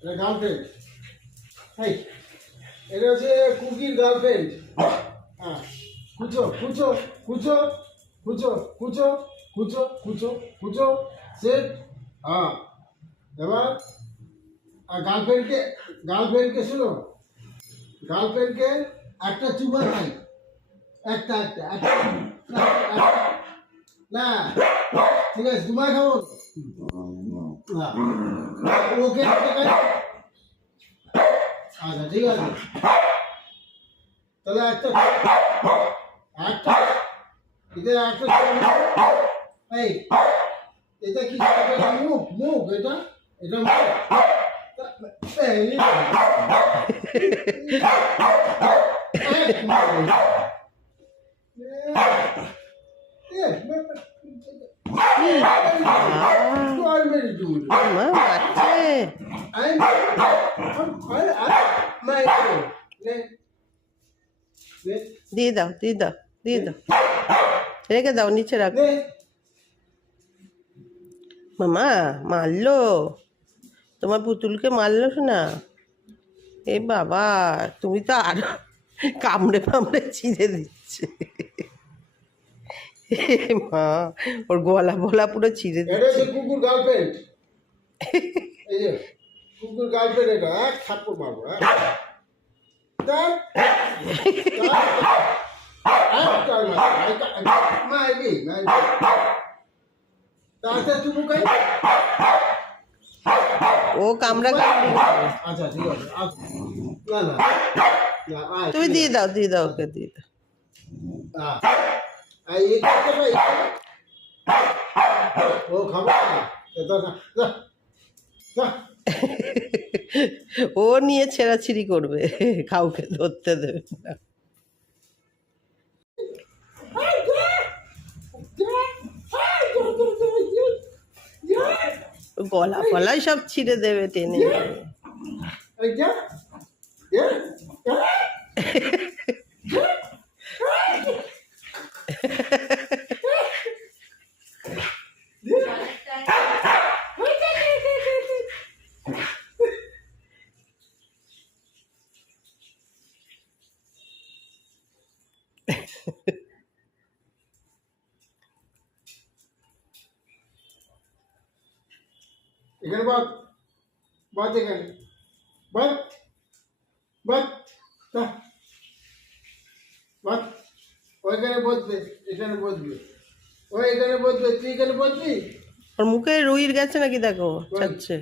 এটা গার্লফ্রেন্ড। এই এটা হচ্ছে কুকির গার্লফ্রেন্ড। হ্যাঁ, কুচো কুচো কুচো কুচো কুচো কুচো কুচো কুচো সেট। হ্যাঁ, এবার গার্লফ্রেন্ডকে শোনো, গার্লফ্রেন্ডকে একটা চুমা খাই, একটা একটা একটা না, ঠিক আছে, চুমা খাবো ওকে একটা খাই। আচ্ছা ঠিক আছে, তাহলে একটা একটা এটা একটা এই এটা কি মুখ মুখ এটা এটা মুখ দিয়ে দাও দিয়ে দাও দিয়ে দাও, রেখে দাও, নিচে রাখো। মামা মারলো, তোমার পুতুলকে মারলো না? এ বাবা, তুমি তো আরো কামড়ে কামড়ে ছিঁড়ে দিচ্ছে। মা, ওর গলা বলা পুরো ছিঁড়ে দিচ্ছে। কুকুর গার্লফ্রেন্ড, এই যে কুকুর গার্লফ্রেন্ড, এটা এক থাপ্পড় মারবো। ও কামড়া কামড়ি। আচ্ছা ঠিক আছে, না না তুমি দিয়ে দাও ওকে দিয়ে দাও। ও খাবো ও নিয়ে ছেঁড়াছিড়ি করবে, কাউকে ধরতে দেবে না। গলা ফলাই সব ছিঁড়ে দেবে টেনে। এখানে বাদ এখানে বাদ ওইখানে বসবে, এখানে বসবে, ও এখানে বসবে, তুই এখানে বসবি। ওর মুখে রুইর গেছে নাকি দেখো, চাচ্ছে।